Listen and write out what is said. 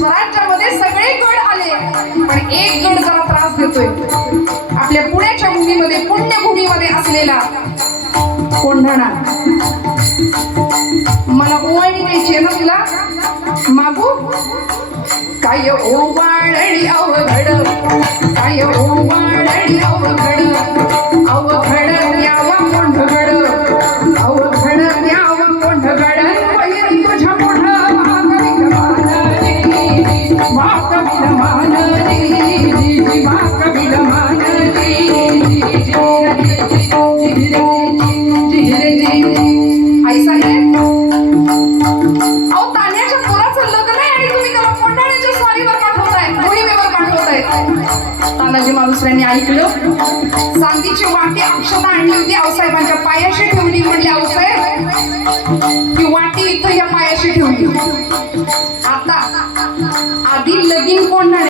स्वराज्यामध्ये सगळे गड आले, पण एक गड जरा त्रास देतोय. आपल्या पुण्याच्या भूमीमध्ये, पुण्यभूमीमध्ये असलेला कोंढाणा. मला ओवाळणी द्यायची आहे ना तुला, मागू. काय ओवाळणी अवघड, काय ओवाळणी अवघड, अवघड द्यावा कोंढगड, अवघड द्यावा कोंढगड. वैर तुझ्या पुढं महाकविल आई साहेब, अहो तान्याच्या मुलाचं लग्न आहे आणि तुम्ही त्याला कोंढाण्याच्या स्वारीवर पाठवताय, मोहिमेवर पाठवताय. तानाजी मालुसऱ्यांनी ऐकलं. चांदीची वाटी अक्षता आणली होती, आऊसाहेबांच्या पायाशी ठेवली. म्हणली आऊसाहेब, ती वाटी इथं या पायाशी ठेवली. आता आधी लगीन कोंढाणे